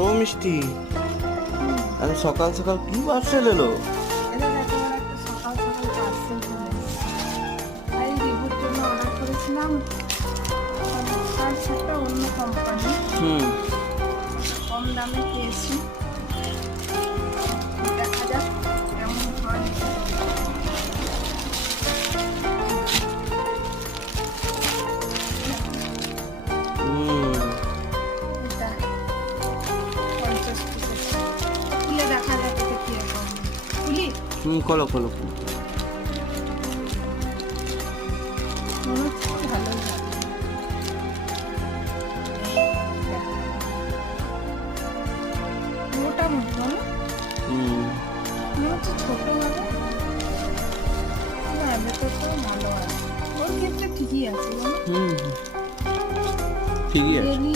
ও মিষ্টি, আমি সকাল সকাল কি পার্সেল এলো? এটা দেখো, ওরা একটা সকাল সকাল পার্সেল চলে এসেছে। আর এই রিভিউর জন্য অর্ডার করেছিলাম, আর সেটা অন্য কোম্পানি, হুম। কম দামে পেয়েছি। দেখা যাক কেমন হয়। হুম। এটা 50 পিসের। খুলে দেখা যাক এটা কিরকম। খুলি? হুম, খোলো খোলো খোলো। মনে হচ্ছে ভালোই হবে। মোটামুটি বলো, হুম। মনে হচ্ছে ছোট হবে। না, ভেতরটাও ভালো আছে। ওর ক্ষেত্রে ঠিকই আছে বলো। হুম, ঠিকই আছে। ডেলি